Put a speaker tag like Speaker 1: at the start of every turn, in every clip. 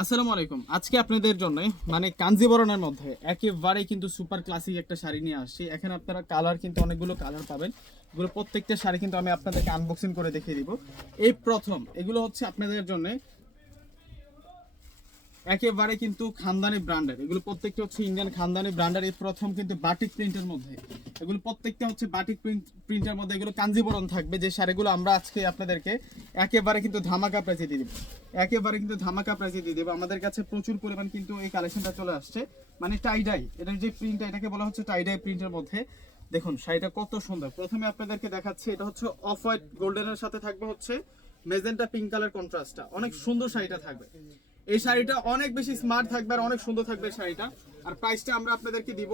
Speaker 1: আসসালামু আলাইকুম। আজকে আপনাদের জন্য মানে কাঞ্জিবরণের মধ্যে একেবারে কিন্তু সুপার ক্লাসিক একটা শাড়ি নিয়ে আসছি। এখানে আপনারা কালার কিন্তু অনেকগুলো কালার পাবেন। এগুলো প্রত্যেকটা শাড়ি কিন্তু আমি আপনাদেরকে আনবক্সিং করে দেখিয়ে দিব। এই প্রথম, এগুলো হচ্ছে আপনাদের জন্য একেবারে কিন্তু খানদানি ব্র্যান্ডের এগুলো প্রত্যেকটা হচ্ছে ইন্ডিয়ান খানদানি ব্র্যান্ডের এই প্রথম কিন্তু বাটিক প্রিন্টের মধ্যে। এগুলো প্রত্যেকটা হচ্ছে বাটিক প্রিন্ট প্রিন্টের মধ্যে এগুলো কাঞ্জিবরণ থাকবে যে শাড়িগুলো আমরা আজকে আপনাদেরকে একেবারে কিন্তু ধামাকা প্রাইজে দিয়ে দিব। একেবারে কিন্তু ধামাকা প্রাইজে দিয়ে দেবো। আমাদের কাছে প্রচুর পরিমাণ কিন্তু এই কালেকশনটা চলে আসছে। মানে টাইডাই এটার যে প্রিন্টটা এটাকে বলা হচ্ছে টাইডাই প্রিন্টের মধ্যে। দেখুন, শাড়িটা কত সুন্দর। প্রথমে আপনাদেরকে দেখাচ্ছি, এটা হচ্ছে অফ হোয়াইট গোল্ডেনের সাথে থাকবে হচ্ছে মেজেন্টা পিঙ্ক কালার কন্ট্রাস্টটা অনেক সুন্দর শাড়িটা থাকবে। এই শাড়িটা অনেক বেশি স্মার্ট থাকবে আর অনেক সুন্দর থাকবে শাড়িটা। আর প্রাইসটা আমরা আপনাদেরকে দিব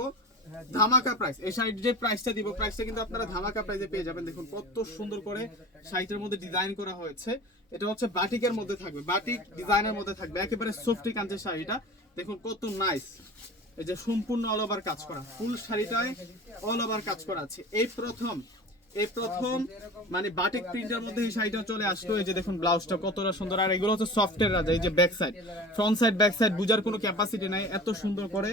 Speaker 1: ধামাকা প্রাইস এই শাড়ির যে প্রাইসটা দিব প্রাইসটা কিন্তু আপনারা ধামাকা প্রাইসে পেয়ে যাবেন। দেখুন, কত সুন্দর করে শাড়িটার মধ্যে ডিজাইন করা হয়েছে। এটা হচ্ছে বাটিকের মধ্যে থাকবে। বাটিক ডিজাইনের মধ্যে থাকবে। একেবারে সফটি কাঞ্চের শাড়িটা। দেখুন, কত নাইস এই যে সম্পূর্ণ অল ওভার কাজ করা। ফুল শাড়িটায় অল ওভার কাজ করা আছে। এই প্রথম এই প্রথম মানে বাটিক প্রিন্টের মধ্যে এই শাড়িটা চলে আসলো। এই যে দেখুন, ব্লাউজটা কতটা সুন্দর। আর এগুলো হচ্ছে সফটের রাজা, এই যে back side front side back side বুঝার কোনো ক্যাপাসিটি নাই। এত সুন্দর করে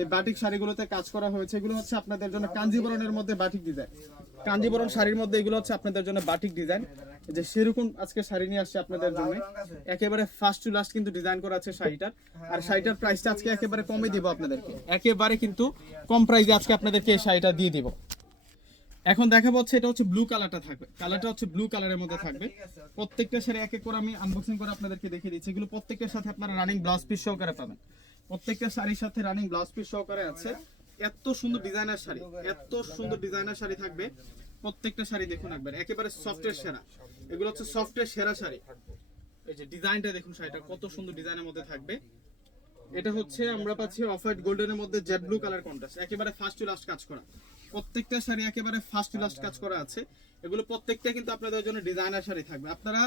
Speaker 1: এই বাটিক শাড়িগুলোতে কাজ করা হয়েছে। এগুলো হচ্ছে আপনাদের জন্য কাঞ্জিবরণের মধ্যে বাটিক ডিজাইন কাঞ্জিবরণ শাড়ির মধ্যে এগুলো হচ্ছে আপনাদের জন্য বাটিক ডিজাইন যে সেরকম আজকে শাড়ি নিয়ে আসছে আপনাদের জন্য। একেবারে ফার্স্ট টু লাস্ট কিন্তু ডিজাইন করা আছে শাড়িটার। আর শাড়িটার প্রাইসটা আজকে একেবারে কমে দিব আপনাদেরকে। একেবারে কিন্তু কম প্রাইসে আজকে আপনাদেরকে এই শাড়িটা দিয়ে দিব। এখন দেখা যাচ্ছে এটা হচ্ছে ব্লু কালারটা থাকবে। কালারটা হচ্ছে ব্লু কালারের মধ্যে থাকবে। প্রত্যেকটা শাড়ি এক এক করে আমি আনবক্সিং করে আপনাদেরকে দেখিয়ে দিচ্ছি। এগুলো প্রত্যেকটার সাথে আপনারা রানিং ব্লাউজ পিস সহকারে পাবেন। প্রত্যেকটা শাড়ির সাথে রানিং ব্লাউজ পিস সহকারে আছে। এত সুন্দর ডিজাইনার শাড়ি এত সুন্দর ডিজাইনার শাড়ি থাকবে। প্রত্যেকটা শাড়ি দেখুন একবার একেবারে সফটের সেরা। এগুলো হচ্ছে সফটের সেরা শাড়ি। এই যে ডিজাইনটা দেখুন শাড়িটা কত সুন্দর ডিজাইনের মধ্যে থাকবে। এটা হচ্ছে আমরা পাচ্ছি অফ হোয়াইট গোল্ডেনের মধ্যে জেড ব্লু কালার কন্ট্রাস্ট একেবারে ফার্স্ট টু লাস্ট কাজ করা। প্রত্যেকটা শাড়ি একেবারে ফার্স্ট লাস্ট কাজ করা আছে। এগুলো প্রত্যেকটা কিন্তু আপনাদের জন্য ডিজাইনার শাড়ি থাকবে। আপনারা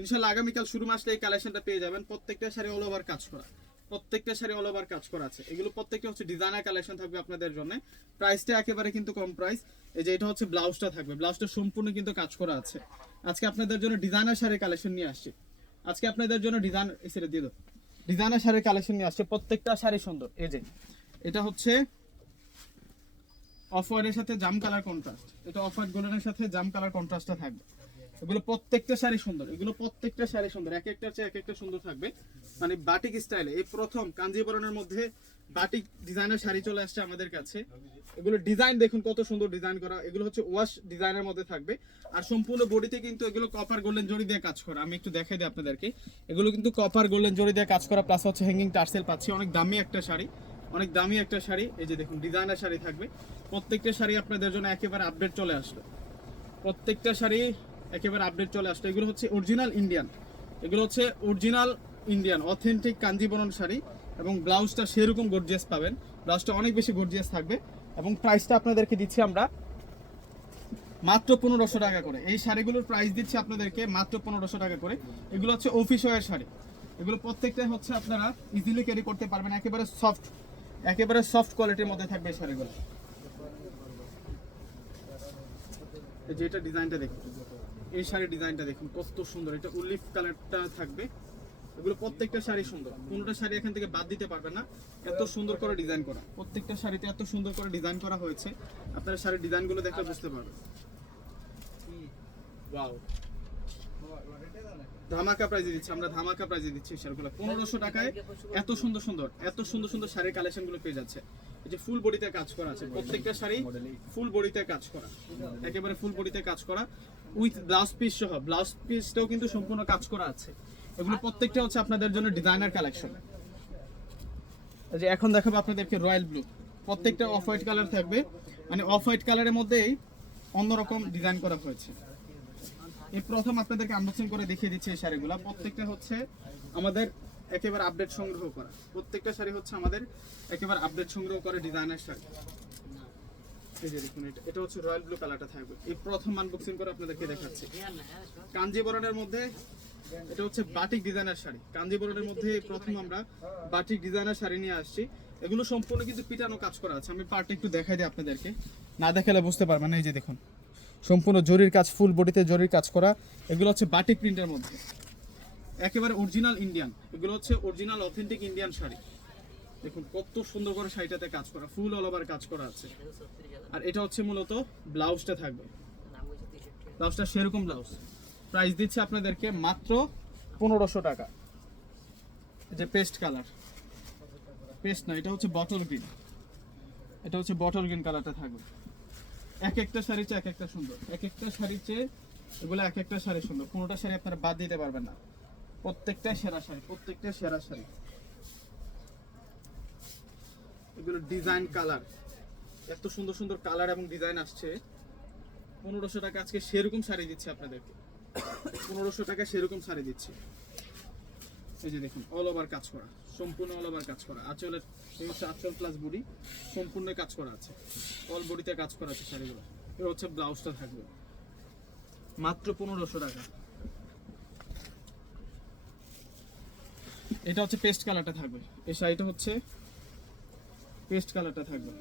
Speaker 1: ইনশাল্লাহ আগামীকাল শুরু মাসে এই কালেকশনটা পেয়ে যাবেন। প্রত্যেকটা শাড়ি অল ওভার কাজ করা। প্রত্যেকটা শাড়ি অল ওভার কাজ করা আছে। এগুলো প্রত্যেকটা হচ্ছে ডিজাইনার কালেকশন থাকবে আপনাদের জন্য। প্রাইসটা একেবারে কিন্তু কম প্রাইস এই যে এটা হচ্ছে ব্লাউজটা থাকবে। ব্লাউজটা সম্পূর্ণ কিন্তু কাজ করা আছে। আজকে আপনাদের জন্য ডিজাইনার শাড়ির কালেকশন নিয়ে আসছি। আজকে আপনাদের জন্য ডিজাইন এসে দিয়ে দাও। ডিজাইনার শাড়ির কালেকশন নিয়ে আসছে। প্রত্যেকটা শাড়ি সুন্দর। এই যে, এটা হচ্ছে অফ হোয়াইটের সাথে জাম কালার কন্ট্রাস্ট এটা অফ হোয়াইট গোল্ডেনের সাথে জাম কালার কন্ট্রাস্টটা থাকবে। এগুলো প্রত্যেকটা শাড়ি সুন্দর, এগুলো প্রত্যেকটা শাড়ি সুন্দর, এক একটা চেয়ে এক একটা সুন্দর থাকবে। মানে বাটিক স্টাইলে এই প্রথম কাঞ্জিবরণের মধ্যে বাটিক ডিজাইনের শাড়ি চলে আসছে আমাদের কাছে। এগুলো ডিজাইন দেখুন কত সুন্দর ডিজাইন করা, এগুলো হচ্ছে ওয়াশ ডিজাইনের মধ্যে থাকবে। আর সম্পূর্ণ বডিতে কিন্তু এগুলো কপার গোল্ডেন জড়ি দিয়ে কাজ করা, আমি একটু দেখাই দিই আপনাদেরকে। এগুলো কিন্তু কপার গোল্ডেন জড়ি দিয়ে কাজ করা প্লাস হচ্ছে হ্যাঙ্গিং টার্সেল পাচ্ছি, অনেক দামি একটা শাড়ি। অনেক দামি একটা শাড়ি। এই যে দেখুন ডিজাইনার শাড়ি থাকবে। প্রত্যেকটা শাড়ি আপনাদের জন্য একেবারে আপডেট চলে আসলো। প্রত্যেকটা শাড়ি একেবারে আপডেট চলে আসলো। এগুলো হচ্ছে অরিজিনাল ইন্ডিয়ান এগুলো হচ্ছে original Indian authentic Kanjeevaram sari এবং ব্লাউজটা সেরকম গর্জিয়াস পাবেন। ব্লাউজটা অনেক বেশি গর্জিয়াস থাকবে এবং প্রাইসটা আপনাদেরকে দিচ্ছি আমরা মাত্র পনেরোশো টাকা করে। এই শাড়িগুলোর প্রাইস দিচ্ছি আপনাদেরকে মাত্র পনেরোশো টাকা করে। এগুলো হচ্ছে অফিস ওয়ার শাড়ি। এগুলো প্রত্যেকটা হচ্ছে আপনারা ইজিলি ক্যারি করতে পারবেন। একেবারে সফট একেবারে সফট কোয়ালিটির মধ্যে থাকবে শাড়িগুলো। এই যে এটা ডিজাইনটা দেখুন। এই শাড়ির ডিজাইনটা দেখুন, কত সুন্দর। এটা উলিফ কালারটা থাকবে। এগুলো প্রত্যেকটা শাড়ি সুন্দর। কোনোটা শাড়ি এখান থেকে বাদ দিতে পারবেন না। এত সুন্দর করে ডিজাইন করা। প্রত্যেকটা শাড়িতে এত সুন্দর করে ডিজাইন করা হয়েছে। আপনারা শাড়ির ডিজাইনগুলো দেখলে বুঝতে পারবেন। ওয়াও ধামাকা প্রাইজে দিচ্ছি, আমরা ধামাকা প্রাইজে দিচ্ছি শাড়িগুলো। পনেরোশো টাকায় এত সুন্দর সুন্দর, এত সুন্দর সুন্দর শাড়ির কালেকশনগুলো পেয়ে যাচ্ছে। এই যে ফুল বডিতে কাজ করা আছে, প্রত্যেকটা শাড়ি ফুল বডিতে কাজ করা, একেবারে ফুল বডিতে কাজ করা উইথ ব্লাউজ পিস সহ ব্লাউজ পিসটাও কিন্তু সম্পূর্ণ কাজ করা আছে। এগুলো প্রত্যেকটা হচ্ছে আপনাদের জন্য ডিজাইনার কালেকশন যে এখন দেখাবো আপনাদেরকে রয়্যাল ব্লু প্রত্যেকটা অফ হোয়াইট কালার থাকবে মানে অফ হোয়াইট কালারের মধ্যেই অন্যরকম ডিজাইন করা হয়েছে। এই প্রথম আপনাদেরকে আনবক্সিং করে দেখিয়ে দিচ্ছি এই শাড়িগুলো। প্রত্যেকটা হচ্ছে আমাদের একেবারে আপডেট সংগ্রহ করা। প্রত্যেকটা শাড়ি হচ্ছে আমাদের একেবারে আপডেট সংগ্রহ করে ডিজাইনার শাড়ি। আমি পার্টটা একটু দেখাই দিই আপনাদেরকে। না দেখালে বুঝতে পারবেন। এই যে দেখুন। সম্পূর্ণ জরির কাজ ফুল বডিতে জরির কাজ করা। এগুলো হচ্ছে বাটিক প্রিন্টের মধ্যে। একেবারে অরিজিনাল ইন্ডিয়ান এগুলো হচ্ছে অরিজিনাল অথেন্টিক ইন্ডিয়ান শাড়ি। দেখুন, কত সুন্দর করে শাড়িটাতে কাজ করা ফুল অল ওভার কাজ করা আছে। আর এটা হচ্ছে মূলত ব্লাউজটা থাকবে। ব্লাউজটা সেরকম ব্লাউজ। প্রাইস দিচ্ছে আপনাদেরকে মাত্র পনেরোশো টাকা। যে পেস্ট কালার পেস্ট না, এটা হচ্ছে বটল গ্রিন এটা হচ্ছে বটল গ্রিন কালারটা থাকবে। এক একটা শাড়ি চেয়ে এক একটা সুন্দর। এক একটা শাড়ি চেয়ে এগুলো এক একটা শাড়ি সুন্দর। কোনোটা শাড়ি আপনারা বাদ দিতে পারবেন না। প্রত্যেকটাই সেরা শাড়ি প্রত্যেকটা সেরা শাড়ি। এগুলো ডিজাইন কালার এত সুন্দর সুন্দর কালার এবং ডিজাইন আসছে। পনেরোশো টাকা আজকে সেরকম শাড়ি দিচ্ছি আপনাদেরকে। পনেরোশো টাকা সেরকম শাড়ি দিচ্ছি। এই যে দেখুন অল ওভার কাজ করা, সম্পূর্ণ অল ওভার কাজ করা। আঁচলের, এই হচ্ছে আঁচল প্লাস বডি সম্পূর্ণ কাজ করা আছে। অল বডিতে কাজ করা আছে শাড়িগুলো। এ হচ্ছে ব্লাউজটা থাকবে। মাত্র পনেরোশো টাকা। এটা হচ্ছে পেস্ট কালারটা থাকবে। এই শাড়িটা হচ্ছে পেস্ট কালারটা থাকবে।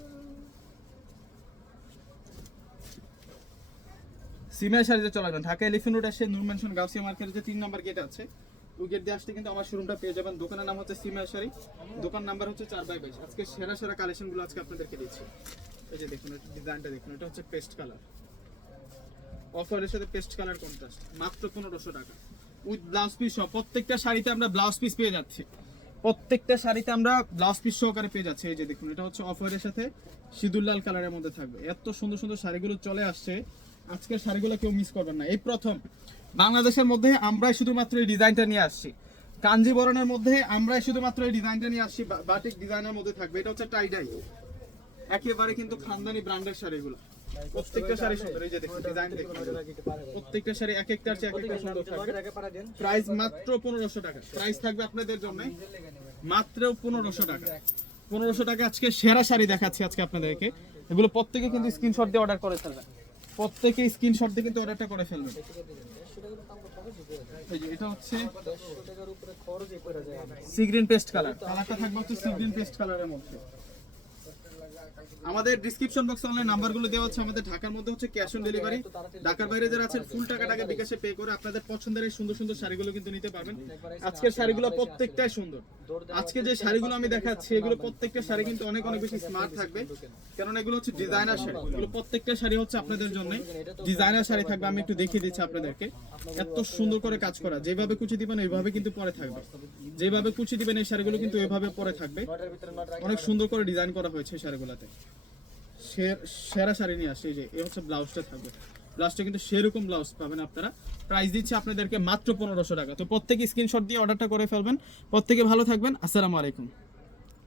Speaker 1: সিমের শাড়িতে চলে যাবেন ঢাকা এলিফেন্ট রোড আসে, নূর ম্যানশন গাউসিয়া মার্কেটের যে তিন নাম্বার গেট আছে ওই গেট দিয়ে আসতে কিন্তু আমার শোরুমটা পেয়ে যাবেন। দোকানের নাম হচ্ছে সিমের শাড়ি দোকান নাম্বার হচ্ছে চার বাই বাইশ। আজকে সেরা সেরা কালেকশনগুলো আজকে আপনাদেরকে দিচ্ছি। এই যে দেখুন ডিজাইনটা দেখুন, এটা হচ্ছে পেস্ট কালার অফারের সাথে পেস্ট কালার কন্ট্রাস্ট মাত্র পনেরোশো টাকা। উইথ ব্লাউজ পিস সহ, প্রত্যেকটা শাড়িতে আমরা ব্লাউজ পিস পেয়ে যাচ্ছি। প্রত্যেকটা শাড়িতে আমরা ব্লাউজ পিস সহকারে পেয়ে যাচ্ছি। এই যে দেখুন, এটা হচ্ছে অফারের সাথে সিঁদুর লাল কালারের মধ্যে থাকবে। এত সুন্দর সুন্দর শাড়িগুলো চলে আসছে। আজকের শাড়িগুলো কেউ মিস করবেন না। এই প্রথম বাংলাদেশের মধ্যে আমরাই শুধুমাত্র এই ডিজাইনটা নিয়ে আসছি। কাঞ্জিবরণের মধ্যে আমরাই শুধুমাত্র এই ডিজাইনটা নিয়ে আসছি বাটিক ডিজাইনের মধ্যে থাকবে। এটা হচ্ছে টাইডাই একেবারে কিন্তু খানদানি ব্র্যান্ডের শাড়িগুলো প্রত্যেকটা শাড়ি সুন্দর, এই যে দেখুন ডিজাইন দেখুন। প্রত্যেকটা শাড়ি এক একটার চেয়ে এক একটা সুন্দর থাকবে। প্রাইস মাত্র পনেরোশো টাকা। প্রাইস থাকবে আপনাদের জন্য মাত্র পনেরোশো টাকা। পনেরোশো টাকা আজকে সেরা শাড়ি দেখাচ্ছি আজকে আপনাদেরকে। এগুলো প্রত্যেকে কিন্তু স্ক্রিনশট দিয়ে অর্ডার করে ফেলবেন। প্রত্যেকে স্ক্রিনশট দিয়ে কিন্তু অর্ডারটা করে ফেলবেন। এটা হচ্ছে সি গ্রিন পেস্ট কালার কালারটা থাকবে হচ্ছে সি গ্রিন পেস্ট কালারের মধ্যে। আমাদের ডিসক্রিপশন বক্সে অনলাইন নাম্বারগুলো দেওয়া হচ্ছে। আমাদের ঢাকার মধ্যে হচ্ছে ক্যাশ অন ডেলিভারি ঢাকার বাইরে যারা আছেন ফুল টাকা টাকা বিকাশে পে করে আপনাদের পছন্দের এই সুন্দর সুন্দর শাড়িগুলো কিন্তু নিতে পারবেন। আজকের শাড়িগুলো প্রত্যেকটাই সুন্দর। আজকে যে শাড়িগুলো আমি দেখাচ্ছি, এগুলো প্রত্যেকটা শাড়ি কিন্তু অনেক অনেক বেশি স্মার্ট থাকবে। কারণ এগুলো হচ্ছে ডিজাইনার শাড়ি। এগুলো প্রত্যেকটা শাড়ি হচ্ছে আপনাদের জন্য। ডিজাইনার শাড়ি থাকবে, আমি একটু দেখিয়ে দিচ্ছি আপনাদেরকে। এত সুন্দর করে কাজ করা। যেভাবে কুচি দিবেন, ওইভাবে কিন্তু পরে থাকবে। যেভাবে কুচি দিবেন, এই শাড়িগুলো কিন্তু ওইভাবে পরে থাকবে। অনেক সুন্দর করে ডিজাইন করা হয়েছে শাড়িগুলোতে। সেরা শাড়ি নিয়ে এই যে, এ হচ্ছে ব্লাউজটা থাকবে। ব্লাউজটা কিন্তু সেরকম ব্লাউজ পাবেন আপনারা। প্রাইস দিচ্ছে আপনাদেরকে মাত্র পনেরোশো টাকা। তো প্রত্যেকে স্ক্রিনশট দিয়ে অর্ডারটা করে ফেলবেন। প্রত্যেকে ভালো থাকবেন। আসসালামু আলাইকুম।